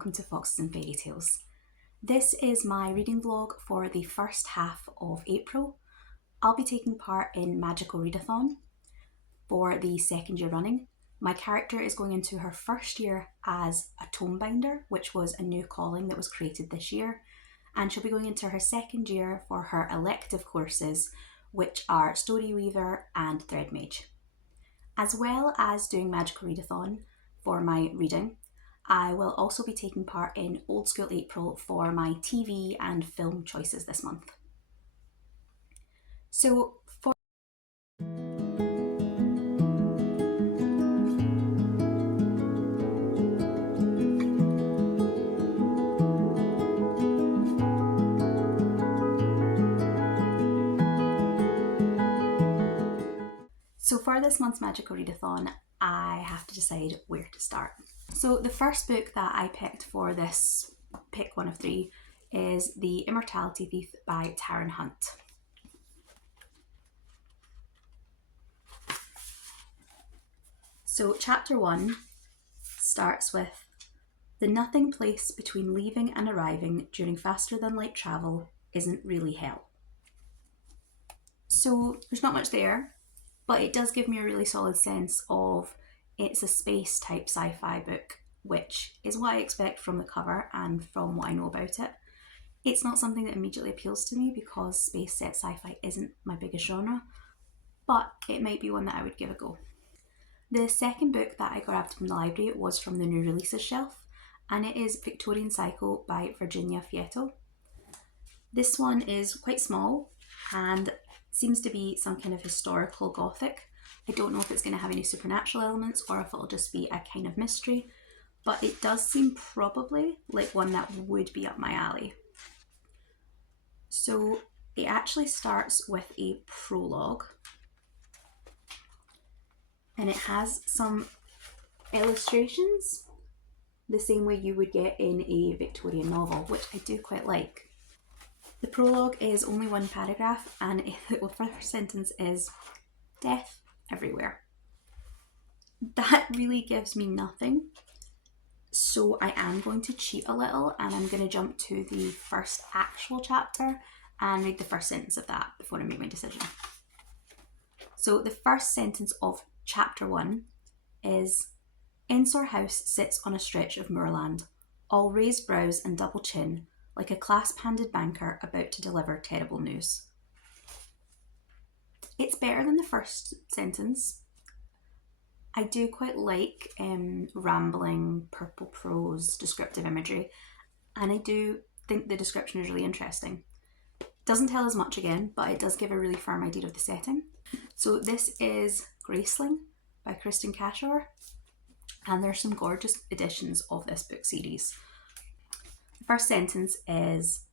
welcome to Foxes and Fairy Tales. This is my reading vlog for the first half of April. I'll be taking part in Magical Readathon for the second year running. My character is going into her first year as a tome binder, which was a new calling that was created this year, and she'll be going into her second year for her elective courses, which are Story Weaver and Thread Mage. As well as doing Magical Readathon for my reading, I will also be taking part in Old School April for my TV and film choices this month. So for this month's Magical Readathon, I have to decide where to start. So the first book that I picked for this pick one of three is The Immortality Thief by Taran Hunt. So chapter 1 starts with the nothing place between leaving and arriving during faster than light travel isn't really hell. So there's not much there, but it does give me a really solid sense of it's a space type sci-fi book, which is what I expect from the cover and from what I know about it. It's not something that immediately appeals to me because space set sci-fi isn't my biggest genre, but it might be one that I would give a go. The second book that I grabbed from the library was from the new releases shelf, and it is Victorian Psycho by Feito. This one is quite small and seems to be some kind of historical gothic. I don't know if it's going to have any supernatural elements or if it'll just be a kind of mystery, but it does seem probably like one that would be up my alley. So it actually starts with a prologue, and it has some illustrations the same way you would get in a Victorian novel, which I do quite like. The prologue is only one paragraph, and the first sentence is death everywhere. That really gives me nothing, so I am going to cheat a little and I'm going to jump to the first actual chapter and read the first sentence of that before I make my decision. So the first sentence of chapter 1 is, Ensor House sits on a stretch of moorland, all raised brows and double chin, like a clasp-handed banker about to deliver terrible news. It's better than the first sentence. I do quite like rambling, purple prose, descriptive imagery, and I do think the description is really interesting. Doesn't tell us much again, but it does give a really firm idea of the setting. So this is Graceling by Kristin Cashore, and there's some gorgeous editions of this book series. The first sentence is,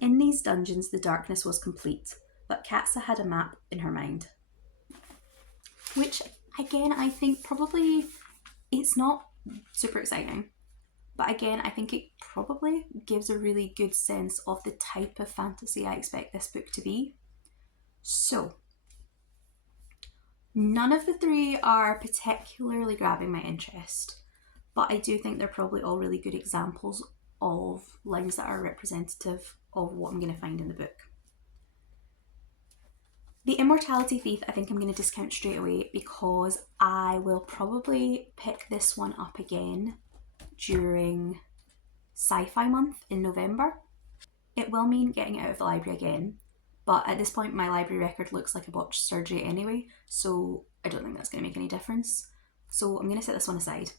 in these dungeons the darkness was complete, but Katsa had a map in her mind. Which, again, I think probably it's not super exciting, but again, I think it probably gives a really good sense of the type of fantasy I expect this book to be. So, none of the three are particularly grabbing my interest, but I do think they're probably all really good examples of lines that are representative of what I'm going to find in the book. The Immortality Thief, I think I'm going to discount straight away because I will probably pick this one up again during Sci-Fi Month in November. It will mean getting it out of the library again, but at this point my library record looks like a botched surgery anyway, so I don't think that's going to make any difference. So I'm going to set this one aside.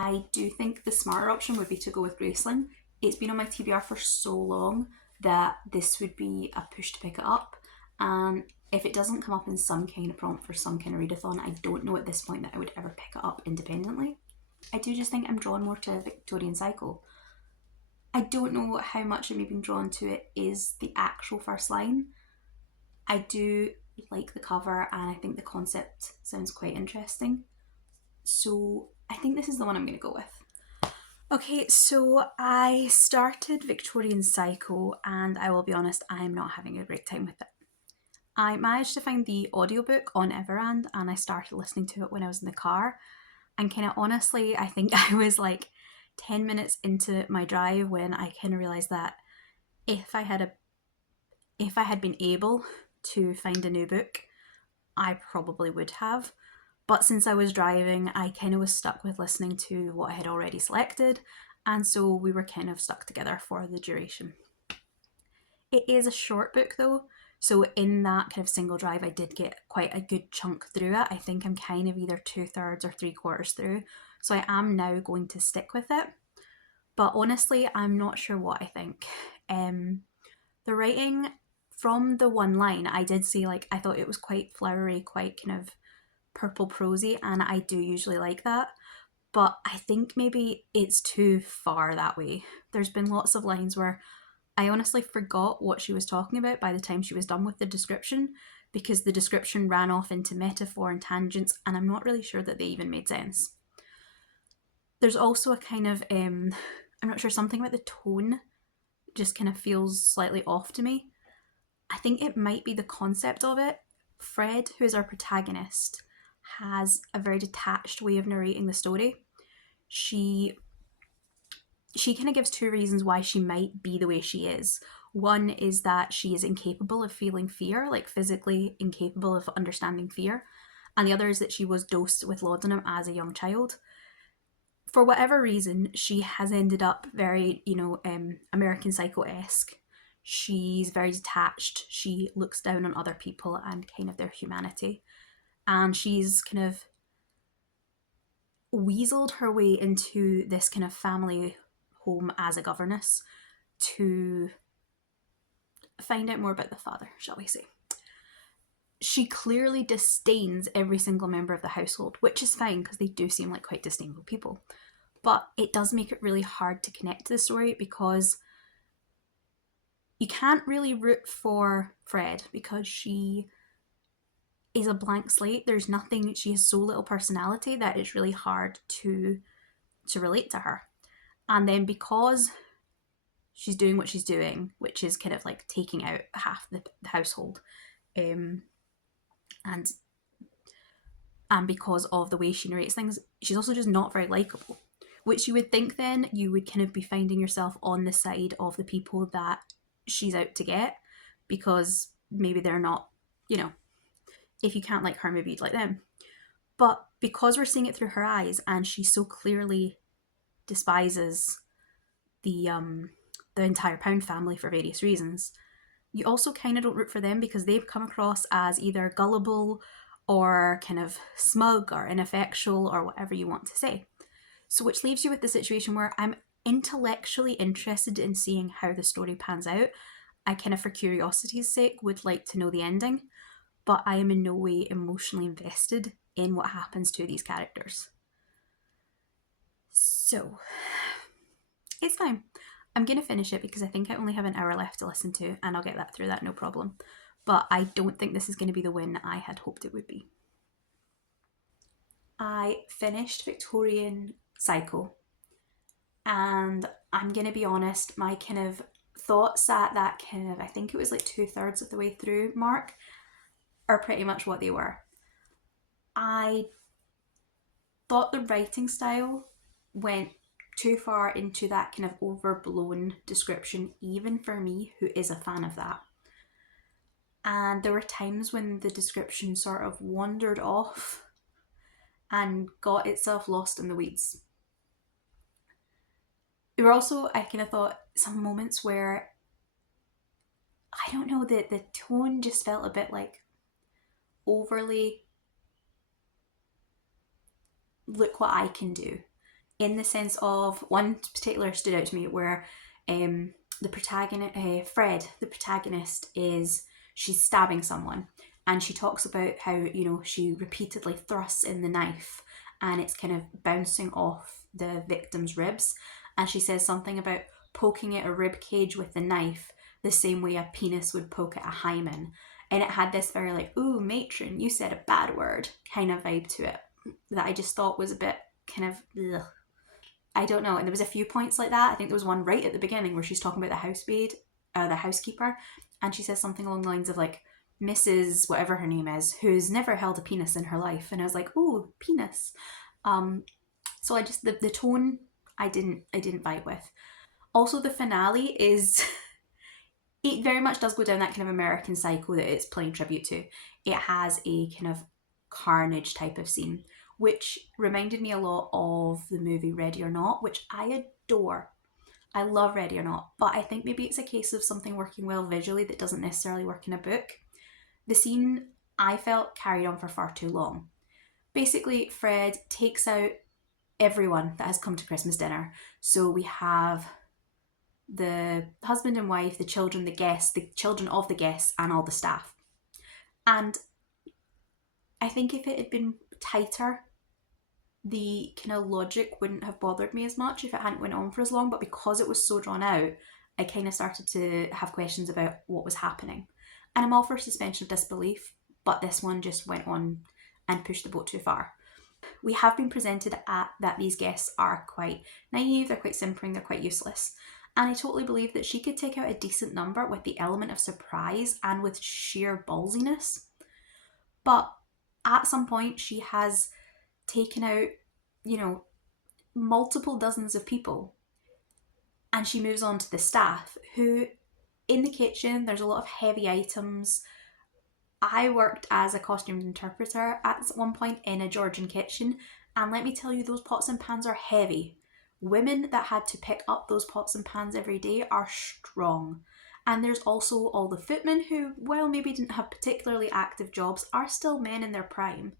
I do think the smarter option would be to go with Graceling. It's been on my TBR for so long that this would be a push to pick it up. And if it doesn't come up in some kind of prompt for some kind of readathon, I don't know at this point that I would ever pick it up independently. I do just think I'm drawn more to Victorian Psycho. I don't know how much of me being drawn to it is the actual first line. I do like the cover and I think the concept sounds quite interesting. So I think this is the one I'm going to go with. Okay, so I started Victorian Psycho and I will be honest, I'm not having a great time with it. I managed to find the audiobook on Everand and I started listening to it when I was in the car, and kind of honestly I think I was like 10 minutes into my drive when I kind of realised that if I had been able to find a new book, I probably would have. But since I was driving, I kind of was stuck with listening to what I had already selected, and so we were kind of stuck together for the duration. It is a short book though, so in that kind of single drive, I did get quite a good chunk through it. I think I'm kind of either 2/3 or 3/4 through, so I am now going to stick with it. But honestly, I'm not sure what I think. The writing from the one line, I did say like I thought it was quite flowery, quite kind of purple prosy, and I do usually like that. But I think maybe it's too far that way. There's been lots of lines where I honestly forgot what she was talking about by the time she was done with the description, because the description ran off into metaphor and tangents, and I'm not really sure that they even made sense. There's also a kind of, I'm not sure, something about the tone just kind of feels slightly off to me. I think it might be the concept of it. Fred, who is our protagonist, has a very detached way of narrating the story. She kind of gives two reasons why she might be the way she is. One is that she is incapable of feeling fear, like physically incapable of understanding fear. And the other is that she was dosed with laudanum as a young child. For whatever reason, she has ended up very, American Psycho-esque. She's very detached. She looks down on other people and kind of their humanity. And she's kind of weaseled her way into this kind of family home as a governess to find out more about the father, shall we say. She clearly disdains every single member of the household, which is fine because they do seem like quite disdainful people. But it does make it really hard to connect to the story because you can't really root for Fred because she is a blank slate. There's nothing, she has so little personality that it's really hard to relate to her. And then because she's doing what she's doing, which is kind of like taking out half the household, and because of the way she narrates things, she's also just not very likable. Which you would think then you would kind of be finding yourself on the side of the people that she's out to get, because maybe they're not, if you can't like her, maybe you'd like them. But because we're seeing it through her eyes and she so clearly despises the entire Pound family for various reasons, you also kind of don't root for them because they've come across as either gullible or kind of smug or ineffectual or whatever you want to say. So which leaves you with the situation where I'm intellectually interested in seeing how the story pans out. I kind of, for curiosity's sake, would like to know the ending, but I am in no way emotionally invested in what happens to these characters. So, it's fine. I'm going to finish it because I think I only have an hour left to listen to, and I'll get that through that, no problem. But I don't think this is going to be the win I had hoped it would be. I finished Victorian Psycho, and I'm going to be honest, my kind of thoughts at that kind of, I think it was like 2/3 of the way through mark, are pretty much what they were. I thought the writing style went too far into that kind of overblown description, even for me, who is a fan of that. And there were times when the description sort of wandered off and got itself lost in the weeds. There were also, I kind of thought, some moments where, I don't know, the tone just felt a bit like overly, look what I can do. In the sense of, one particular stood out to me where the protagonist, Fred, the protagonist, she's stabbing someone, and she talks about how, she repeatedly thrusts in the knife and it's kind of bouncing off the victim's ribs, and she says something about poking at a rib cage with the knife the same way a penis would poke at a hymen, and it had this very like, ooh, matron, you said a bad word kind of vibe to it that I just thought was a bit kind of ugh. I don't know. And there was a few points like that. I think there was one right at the beginning where she's talking about the housekeeper, and she says something along the lines of like, Mrs. whatever her name is, who's never held a penis in her life. And I was like, ooh, penis. So I just, the tone I didn't vibe with. Also, the finale is it very much does go down that kind of American Psycho that it's playing tribute to. It has a kind of carnage type of scene, which reminded me a lot of the movie Ready or Not, which I adore. I love Ready or Not, but I think maybe it's a case of something working well visually that doesn't necessarily work in a book. The scene, I felt, carried on for far too long. Basically, Fred takes out everyone that has come to Christmas dinner. So we have the husband and wife, the children, the guests, the children of the guests, and all the staff. And I think if it had been tighter, the kind of logic wouldn't have bothered me as much if it hadn't went on for as long. But because it was so drawn out, I kind of started to have questions about what was happening. And I'm all for suspension of disbelief, but this one just went on and pushed the boat too far. We have been presented that these guests are quite naive, they're quite simpering, they're quite useless. And I totally believe that she could take out a decent number with the element of surprise and with sheer ballsiness. But at some point, she has taken out, multiple dozens of people. And she moves on to the staff, who, in the kitchen, there's a lot of heavy items. I worked as a costume interpreter at one point in a Georgian kitchen, and let me tell you, those pots and pans are heavy. Women that had to pick up those pots and pans every day are strong. And there's also all the footmen who, while maybe didn't have particularly active jobs, are still men in their prime.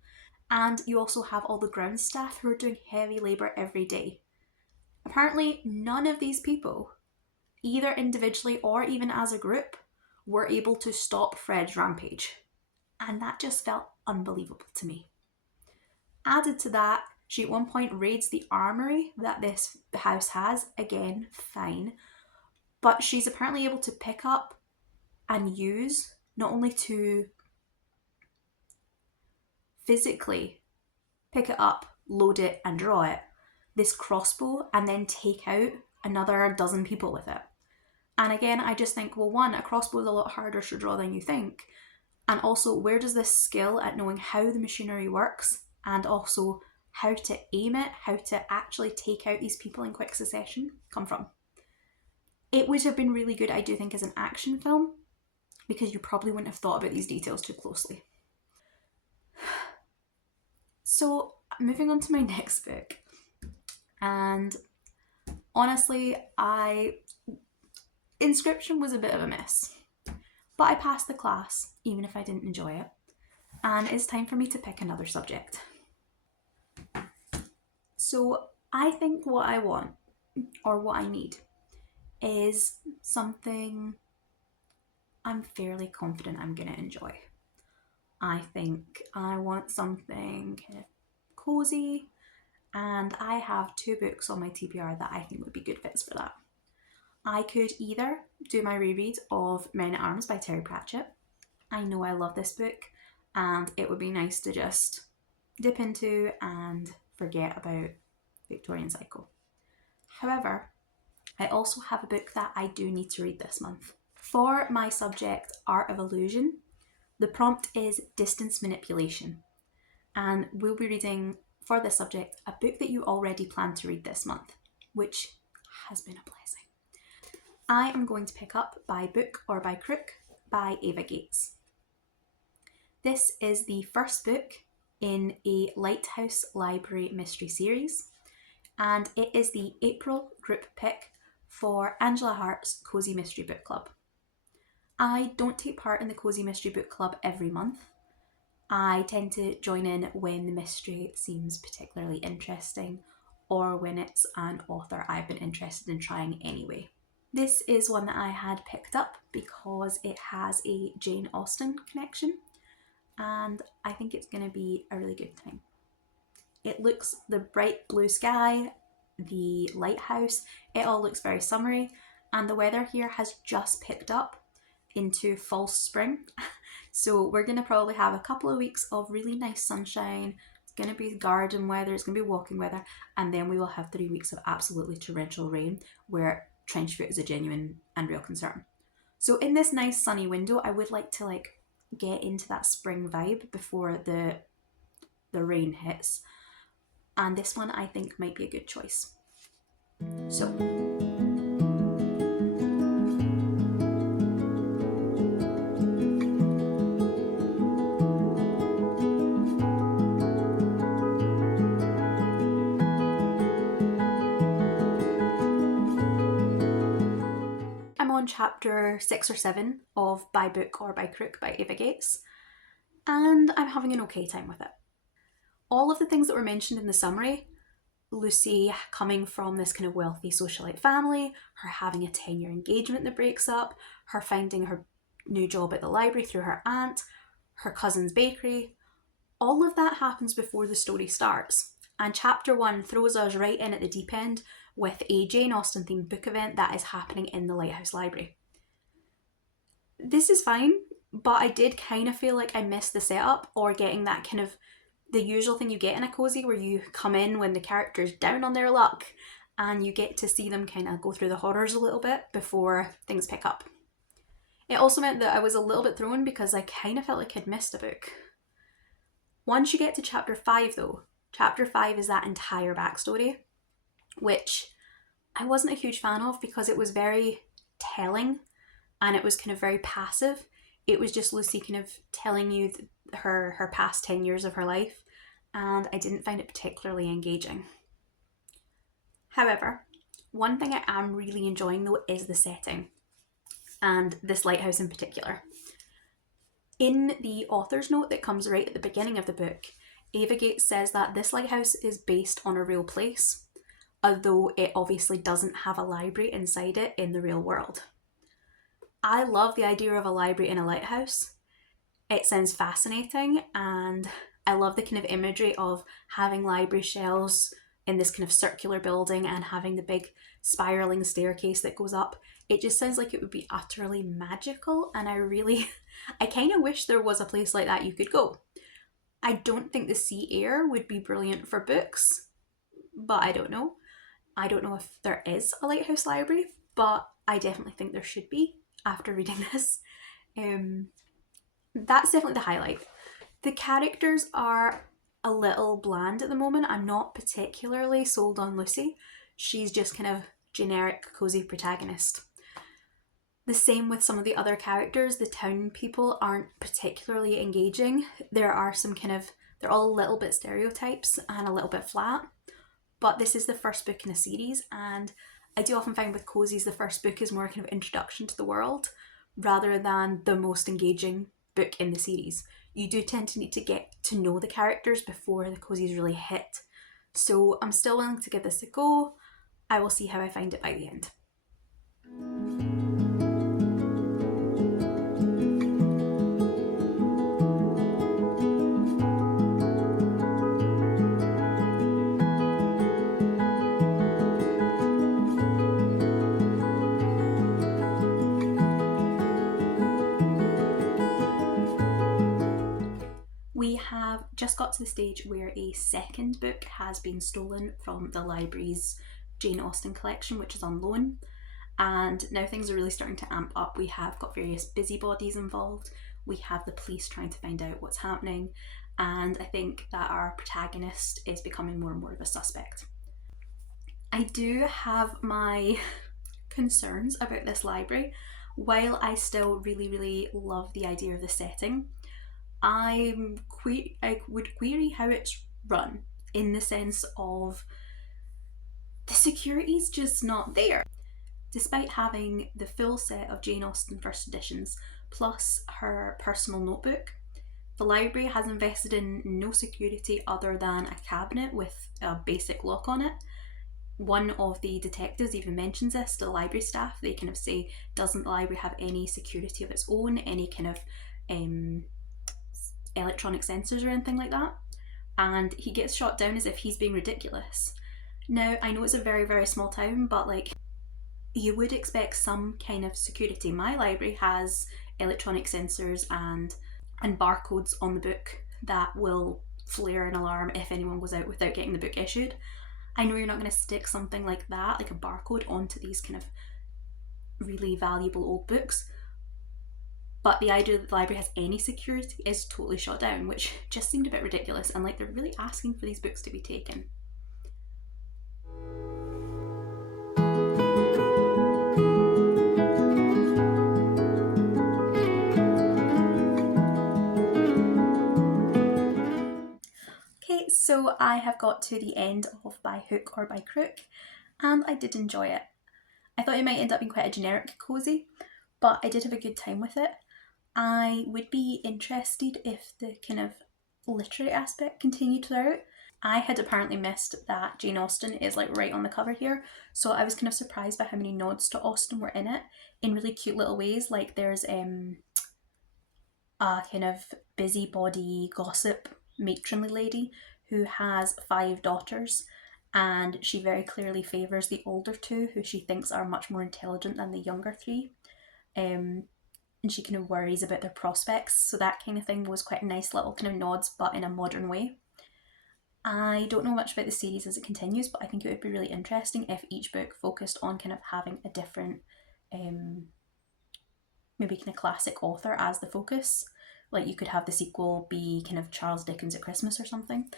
And you also have all the ground staff who are doing heavy labour every day. Apparently, none of these people, either individually or even as a group, were able to stop Fred's rampage. And that just felt unbelievable to me. Added to that, she at one point raids the armoury that this house has. Again, fine. But she's apparently able to pick up and use, not only to physically pick it up, load it and draw it, this crossbow, and then take out another dozen people with it. And again, I just think, well, one, a crossbow is a lot harder to draw than you think. And also, where does this skill at knowing how the machinery works and also how to aim it, how to actually take out these people in quick succession come from? It would have been really good, I do think, as an action film, because you probably wouldn't have thought about these details too closely. So, moving on to my next book. And honestly, Inscription was a bit of a mess. But I passed the class, even if I didn't enjoy it. And it's time for me to pick another subject. So I think what I want, or what I need, is something I'm fairly confident I'm going to enjoy. I think I want something kind of cozy, and I have 2 books on my TBR that I think would be good fits for that. I could either do my reread of Men at Arms by Terry Pratchett. I know I love this book, and it would be nice to just dip into and forget about Victorian Psycho. However, I also have a book that I do need to read this month. For my subject, Art of Illusion, the prompt is Distance Manipulation, and we'll be reading, for this subject, a book that you already planned to read this month, which has been a blessing. I am going to pick up By Book or By Crook by Ava Gates. This is the first book in a Lighthouse Library mystery series, and it is the April group pick for Angela Hart's Cozy Mystery Book Club. I don't take part in the Cozy Mystery Book Club every month. I tend to join in when the mystery seems particularly interesting or when it's an author I've been interested in trying anyway. This is one that I had picked up because it has a Jane Austen connection, and I think it's going to be a really good time. It looks, the bright blue sky, the lighthouse, it all looks very summery, and the weather here has just picked up into false spring. So we're going to probably have a couple of weeks of really nice sunshine. It's going to be garden weather, it's going to be walking weather, and then we will have 3 weeks of absolutely torrential rain where trench foot is a genuine and real concern. So in this nice sunny window, I would like to get into that spring vibe before the rain hits. And this one I think might be a good choice. So I'm on chapter 6 or 7 of By Book or By Crook by Ava Gates, and I'm having an okay time with it. All of the things that were mentioned in the summary, Lucy coming from this kind of wealthy socialite family, her having a 10-year engagement that breaks up, her finding her new job at the library through her aunt, her cousin's bakery, all of that happens before the story starts. And chapter 1 throws us right in at the deep end with a Jane Austen themed book event that is happening in the Lighthouse Library. This is fine, but I did kind of feel like I missed the setup, or getting that kind of the usual thing you get in a cozy where you come in when the character's down on their luck and you get to see them kind of go through the horrors a little bit before things pick up. It also meant that I was a little bit thrown because I kind of felt like I'd missed a book. Once you get to chapter 5 though, chapter 5 is that entire backstory, which I wasn't a huge fan of because it was very telling and it was kind of very passive. It was just Lucy kind of telling you her past 10 years of her life, and I didn't find it particularly engaging. However, one thing I am really enjoying though is the setting, and this lighthouse in particular. In the author's note that comes right at the beginning of the book, Ava Gates says that this lighthouse is based on a real place, although it obviously doesn't have a library inside it in the real world. I love the idea of a library in a lighthouse. It sounds fascinating, and I love the kind of imagery of having library shelves in this kind of circular building and having the big spiraling staircase that goes up. It just sounds like it would be utterly magical, and I kind of wish there was a place like that you could go. I don't think the sea air would be brilliant for books, but I don't know. I don't know if there is a lighthouse library, but I definitely think there should be after reading this. That's definitely the highlight. The characters are a little bland at the moment. I'm not particularly sold on Lucy. She's just kind of generic cozy protagonist. The same with some of the other characters. The town people aren't particularly engaging. There are some they're all a little bit stereotypes and a little bit flat. But this is the first book in a series, and I do often find with cozies the first book is more kind of introduction to the world rather than the most engaging book in the series. You do tend to need to get to know the characters before the cozies really hit. So I'm still willing to give this a go. I will see how I find it by the end. We have just got to the stage where a second book has been stolen from the library's Jane Austen collection, which is on loan, and now things are really starting to amp up. We have got various busybodies involved, we have the police trying to find out what's happening, and I think that our protagonist is becoming more and more of a suspect. I do have my concerns about this library. While I still really, really love the idea of the setting, I would query how it's run, in the sense of the security's just not there. Despite having the full set of Jane Austen first editions plus her personal notebook, the library has invested in no security other than a cabinet with a basic lock on it. One of the detectives even mentions this to the library staff. They kind of say, doesn't the library have any security of its own, any kind of electronic sensors or anything like that? And he gets shot down as if he's being ridiculous. Now, I know it's a very, very small town, but you would expect some kind of security. My library has electronic sensors and barcodes on the book that will flare an alarm if anyone goes out without getting the book issued. I know you're not going to stick something like that, like a barcode, onto these kind of really valuable old books, but the idea that the library has any security is totally shot down, which just seemed a bit ridiculous, and they're really asking for these books to be taken. So I have got to the end of By Hook or By Crook, and I did enjoy it. I thought it might end up being quite a generic cosy, but I did have a good time with it. I would be interested if the kind of literary aspect continued throughout. I had apparently missed that Jane Austen is like right on the cover here, so I was kind of surprised by how many nods to Austen were in it in really cute little ways. Like there's a kind of busybody gossip matronly lady who has 5 daughters, and she very clearly favours the older 2, who she thinks are much more intelligent than the younger 3. And she kind of worries about their prospects, so that kind of thing was quite a nice little kind of nods, but in a modern way. I don't know much about the series as it continues, but I think it would be really interesting if each book focused on kind of having a different, maybe kind of classic author as the focus. Like you could have the sequel be kind of Charles Dickens at Christmas or something.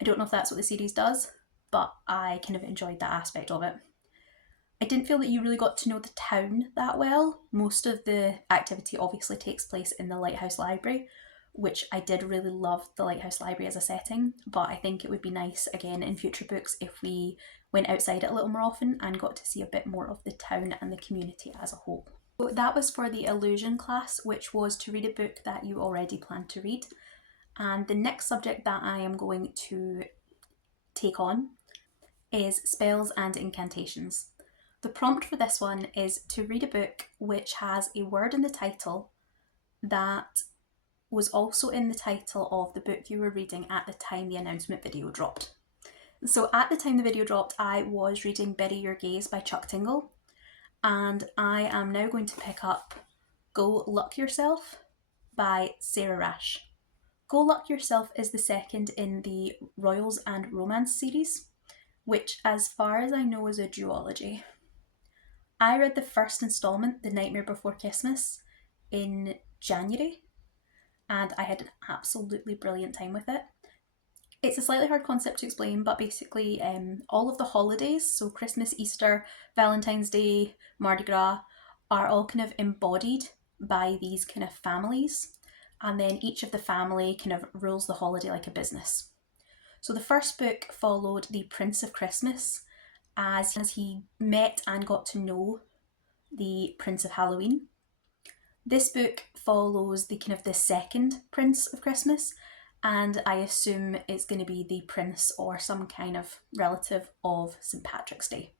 I don't know if that's what the series does, but I kind of enjoyed that aspect of it. I didn't feel that you really got to know the town that well. Most of the activity obviously takes place in the Lighthouse Library, which I did really love the Lighthouse Library as a setting, but I think it would be nice again in future books if we went outside it a little more often and got to see a bit more of the town and the community as a whole. So that was for the Illusion class, which was to read a book that you already planned to read. And the next subject that I am going to take on is spells and incantations. The prompt for this one is to read a book which has a word in the title that was also in the title of the book you were reading at the time the announcement video dropped. So at the time the video dropped, I was reading Bury Your Gaze by Chuck Tingle, and I am now going to pick up Go Luck Yourself by Sara Raasch. Go Luck Yourself is the second in the Royals and Romance series, which as far as I know is a duology. I read the first instalment, The Nightmare Before Christmas, in January, and I had an absolutely brilliant time with it. It's a slightly hard concept to explain, but basically all of the holidays, so Christmas, Easter, Valentine's Day, Mardi Gras, are all kind of embodied by these kind of families, and then each of the family kind of rules the holiday like a business. So the first book followed the Prince of Christmas as he met and got to know the Prince of Halloween. This book follows the kind of the second Prince of Christmas, and I assume it's going to be the prince or some kind of relative of St. Patrick's Day.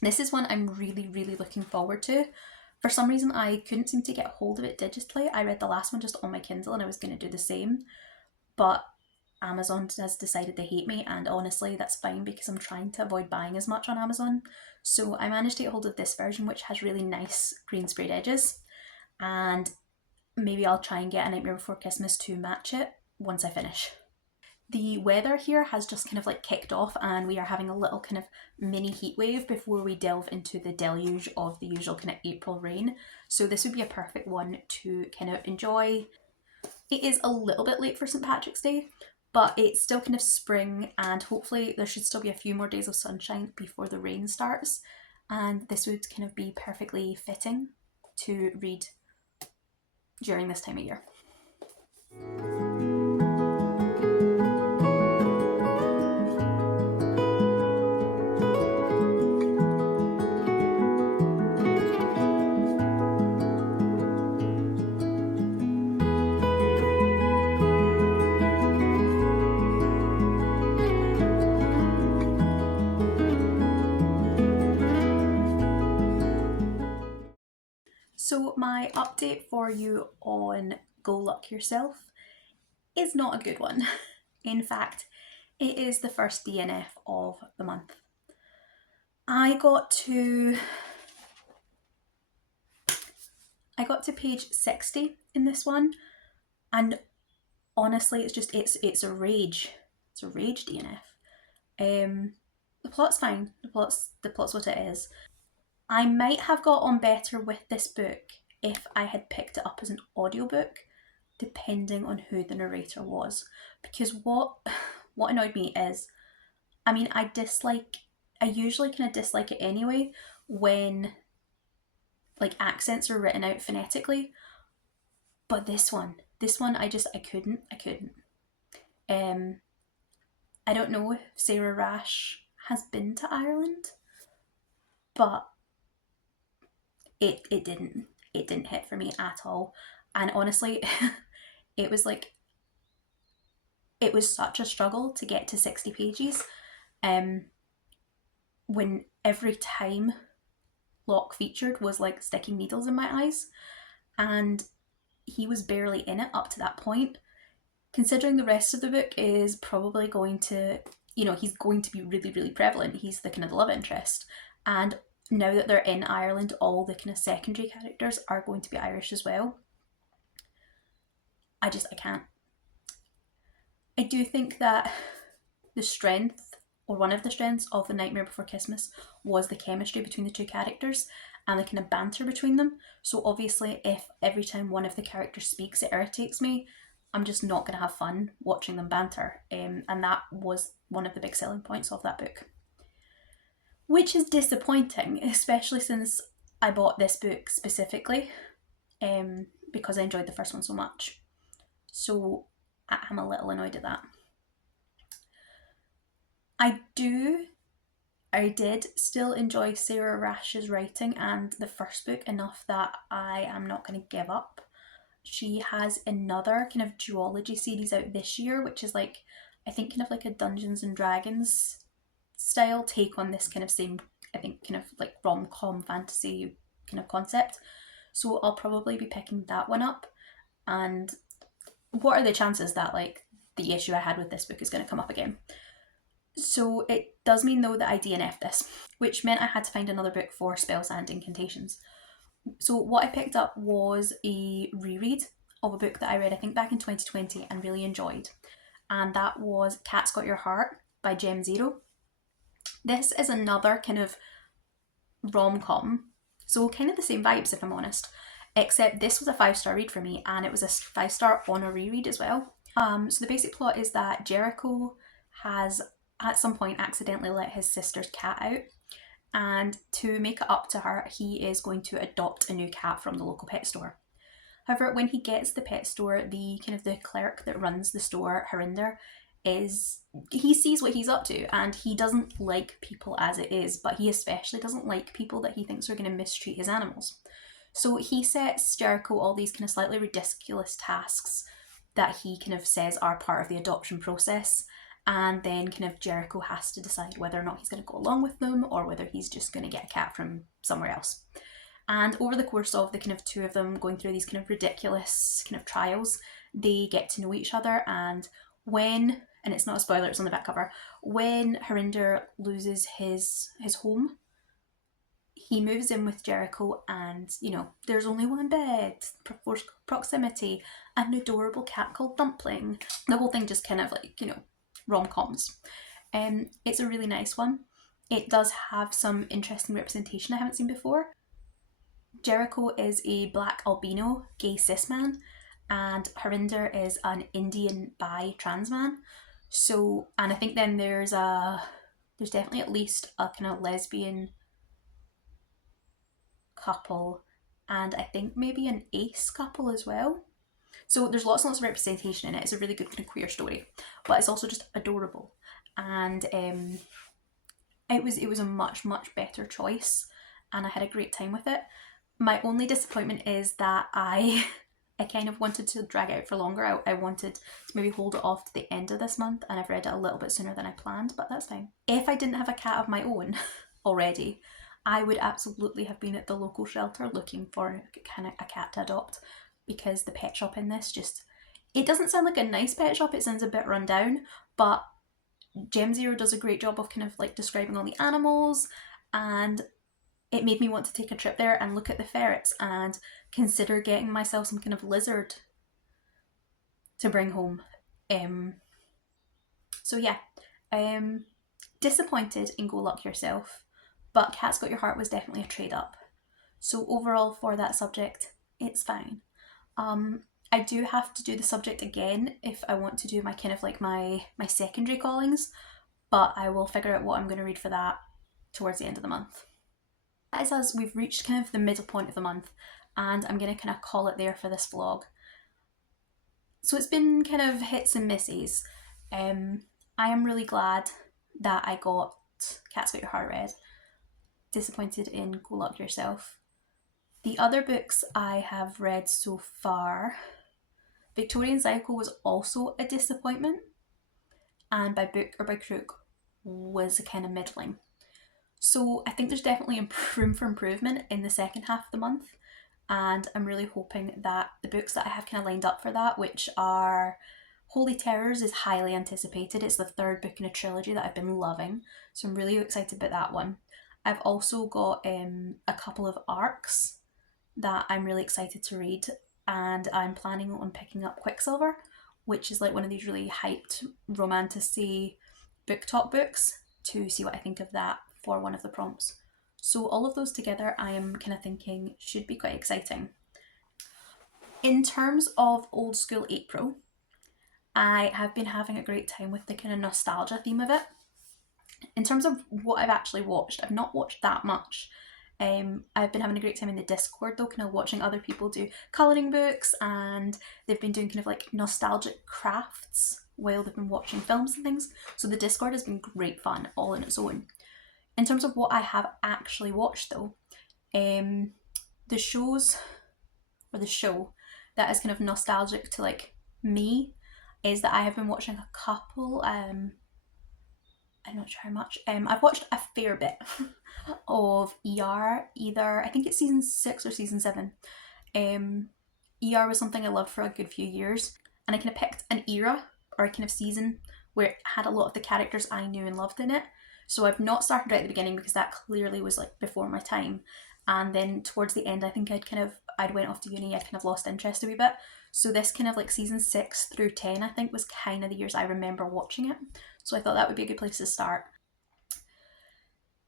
This is one I'm really, really looking forward to. For some reason, I couldn't seem to get hold of it digitally. I read the last one just on my Kindle and I was going to do the same, but Amazon has decided they hate me, and honestly that's fine because I'm trying to avoid buying as much on Amazon. So I managed to get hold of this version, which has really nice green sprayed edges, and maybe I'll try and get A Nightmare Before Christmas to match it once I finish. The weather here has just kind of like kicked off, and we are having a little kind of mini heat wave before we delve into the deluge of the usual kind of April rain. So this would be a perfect one to kind of enjoy. It is a little bit late for St. Patrick's Day, but it's still kind of spring, and hopefully there should still be a few more days of sunshine before the rain starts, and this would kind of be perfectly fitting to read during this time of year. So my update for you on Go Luck Yourself is not a good one. In fact, it is the first DNF of the month. I got to page 60 in this one, and honestly it's a rage. It's a rage DNF. The plot's fine. The plot's what it is. I might have got on better with this book if I had picked it up as an audiobook, depending on who the narrator was. Because what annoyed me is, I mean, I usually kind of dislike it anyway when like accents are written out phonetically, but this one I couldn't. I don't know if Sara Raasch has been to Ireland, but it didn't hit for me at all. And honestly, it was like, it was such a struggle to get to 60 pages. When every time Locke featured was like sticking needles in my eyes, and he was barely in it up to that point. Considering the rest of the book is probably going to, he's going to be really, really prevalent. He's the kind of love interest. And now that they're in Ireland, all the kind of secondary characters are going to be Irish as well. I can't. I do think that the strength, or one of the strengths of The Nightmare Before Christmas, was the chemistry between the two characters and the kind of banter between them. So obviously, if every time one of the characters speaks it irritates me, I'm just not going to have fun watching them banter. And that was one of the big selling points of that book. Which is disappointing, especially since I bought this book specifically because I enjoyed the first one so much. So I'm a little annoyed at that. I did still enjoy Sara Raasch's writing and the first book enough that I am not going to give up. She has another kind of duology series out this year, which is like, I think kind of like a Dungeons and Dragons style take on this kind of same, I think kind of like rom-com fantasy kind of concept. So I'll probably be picking that one up. And what are the chances that like the issue I had with this book is going to come up again? So it does mean though that I DNF'd this, which meant I had to find another book for spells and incantations. So what I picked up was a reread of a book that I read, I think back in 2020 and really enjoyed. And that was Cat's Got Your Heart by Gem Zero. This is another kind of rom-com, so kind of the same vibes if I'm honest, except this was a 5-star read for me, and it was a 5-star on a reread as well. So the basic plot is that Jericho has at some point accidentally let his sister's cat out, and to make it up to her, he is going to adopt a new cat from the local pet store. However, when he gets the pet store, the clerk that runs the store, Harinder, he sees what he's up to, and he doesn't like people as it is, but he especially doesn't like people that he thinks are going to mistreat his animals. So he sets Jericho all these kind of slightly ridiculous tasks that he kind of says are part of the adoption process, and then kind of Jericho has to decide whether or not he's going to go along with them or whether he's just going to get a cat from somewhere else. And over the course of the kind of two of them going through these kind of ridiculous kind of trials, they get to know each other, and when, and it's not a spoiler, it's on the back cover, when Harinder loses his home, he moves in with Jericho, and there's only one bed, forced proximity, an adorable cat called Dumpling. The whole thing just kind of like, rom-coms. It's a really nice one. It does have some interesting representation I haven't seen before. Jericho is a black albino gay cis man, and Harinder is an Indian bi trans man. So, and I think then there's definitely at least a kind of lesbian couple, and I think maybe an ace couple as well. So there's lots and lots of representation in it. It's a really good kind of queer story, but it's also just adorable. And it was a much, much better choice, and I had a great time with it. My only disappointment is that I kind of wanted to drag it out for longer. I wanted to maybe hold it off to the end of this month, and I've read it a little bit sooner than I planned, but that's fine. If I didn't have a cat of my own already, I would absolutely have been at the local shelter looking for kind of a cat to adopt, because the pet shop in this it doesn't sound like a nice pet shop, it sounds a bit run down, but Gem Zero does a great job of kind of like describing all the animals, and it made me want to take a trip there and look at the ferrets and consider getting myself some kind of lizard to bring home. So yeah, disappointed in Go Luck Yourself, but Cat's Got Your Heart was definitely a trade up. So overall for that subject, it's fine. I do have to do the subject again if I want to do my kind of like my secondary callings, but I will figure out what I'm going to read for that towards the end of the month. That is us, we've reached kind of the middle point of the month, and I'm going to kind of call it there for this vlog. So it's been kind of hits and misses. I am really glad that I got Cat's Got Your Heart Read. Disappointed in Go Luck Yourself. The other books I have read so far, Victorian Psycho was also a disappointment, and By Book or By Crook was a kind of middling. So I think there's definitely room for improvement in the second half of the month, and I'm really hoping that the books that I have kind of lined up for that, which are Holy Terrors, is highly anticipated. It's the third book in a trilogy that I've been loving, so I'm really excited about that one. I've also got a couple of arcs that I'm really excited to read, and I'm planning on picking up Quicksilver, which is like one of these really hyped romantasy book talk books, to see what I think of that for one of the prompts. So all of those together I am kind of thinking should be quite exciting. In terms of old school April, I have been having a great time with the kind of nostalgia theme of it. In terms of what I've actually watched, I've not watched that much. I've been having a great time in the Discord though, kind of watching other people do colouring books, and they've been doing kind of like nostalgic crafts while they've been watching films and things. So the Discord has been great fun all in its own. In terms of what I have actually watched though, the shows, or the show that is kind of nostalgic to like me, is that I have been watching a couple, I'm not sure how much, I've watched a fair bit of ER, either I think it's season 6 or season 7. ER was something I loved for a good few years, and I kind of picked an era or a kind of season where it had a lot of the characters I knew and loved in it. So I've not started right at the beginning because that clearly was like before my time, and then towards the end I think I'd went off to uni, I'd kind of lost interest a wee bit. So this kind of like season 6 through 10 I think was kind of the years I remember watching it. So I thought that would be a good place to start.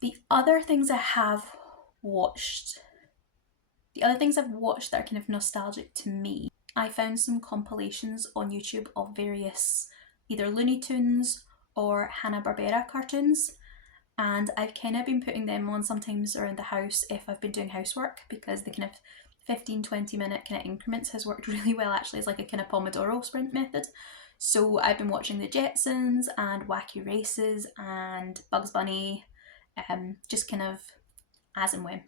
The other things I've watched that are kind of nostalgic to me, I found some compilations on YouTube of various either Looney Tunes or Hanna-Barbera cartoons, and I've kind of been putting them on sometimes around the house if I've been doing housework, because the kind of 15-20 minute kind of increments has worked really well actually as like a kind of Pomodoro sprint method. So I've been watching the Jetsons and Wacky Races and Bugs Bunny, just kind of as and when.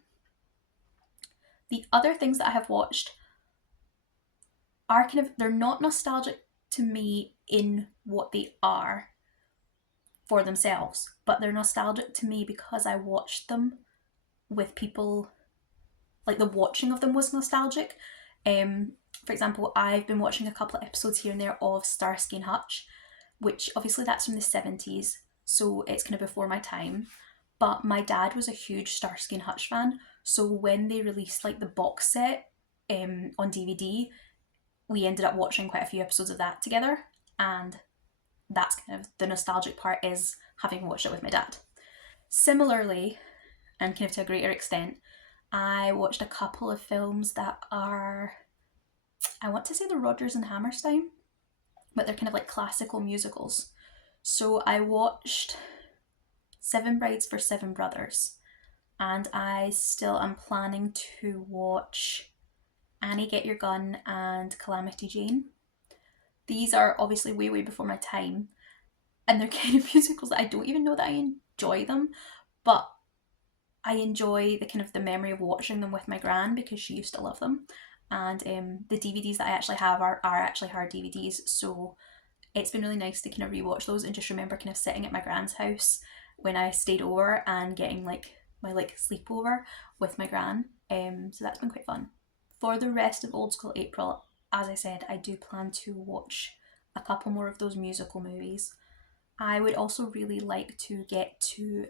The other things that I have watched are kind of, they're not nostalgic to me in what they are for themselves, but they're nostalgic to me because I watched them with people, like the watching of them was nostalgic. For example, I've been watching a couple of episodes here and there of Starsky and Hutch, which obviously that's from the 70s, so it's kind of before my time. But my dad was a huge Starsky and Hutch fan, so when they released like the box set on DVD, we ended up watching quite a few episodes of that together, and that's kind of the nostalgic part, is having watched it with my dad. Similarly, and kind of to a greater extent, I watched a couple of films that are, I want to say the Rodgers and Hammerstein, but they're kind of like classical musicals. So I watched Seven Brides for Seven Brothers, and I still am planning to watch Annie Get Your Gun and Calamity Jane. These are obviously way, way before my time, and they're kind of musicals that I don't even know that I enjoy them, but I enjoy the kind of the memory of watching them with my gran because she used to love them. And the DVDs that I actually have are actually her DVDs, so it's been really nice to kind of rewatch those and just remember kind of sitting at my gran's house when I stayed over and getting like my like sleepover with my gran. So that's been quite fun. For the rest of Old School April, as I said, I do plan to watch a couple more of those musical movies. I would also really like to get to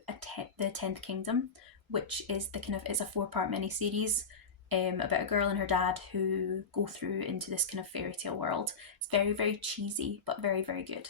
the 10th Kingdom, which is the kind of, it's a 4-part mini-series about a girl and her dad who go through into this kind of fairy tale world. It's very, very cheesy, but very, very good.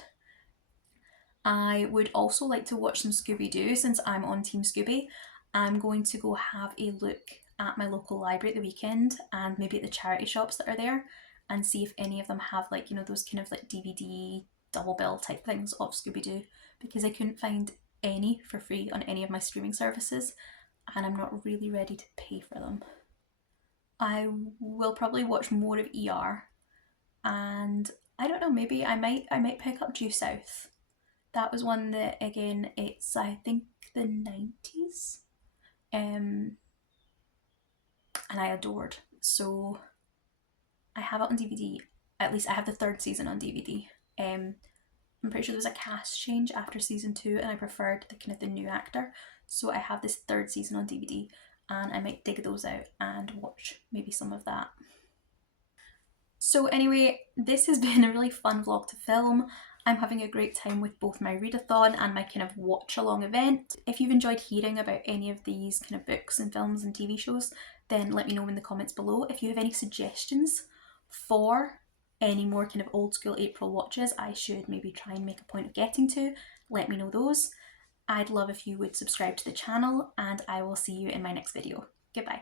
I would also like to watch some Scooby-Doo since I'm on Team Scooby. I'm going to go have a look at my local library at the weekend and maybe at the charity shops that are there and see if any of them have like, you know, those kind of like DVD double bill type things of Scooby-Doo, because I couldn't find any for free on any of my streaming services and I'm not really ready to pay for them. I will probably watch more of ER, and I don't know, maybe I might pick up Due South. that was one that, again, it's I think the 90s, and I adored. So I have it on DVD. At least I have the third season on DVD. I'm pretty sure there was a cast change after season 2, and I preferred the kind of the new actor. So I have this third season on DVD, and I might dig those out and watch maybe some of that. So anyway, this has been a really fun vlog to film. I'm having a great time with both my readathon and my kind of watch along event. If you've enjoyed hearing about any of these kind of books and films and TV shows, then let me know in the comments below. If you have any suggestions for any more kind of old school April watches I should maybe try and make a point of getting to, let me know those. I'd love if you would subscribe to the channel, and I will see you in my next video. Goodbye.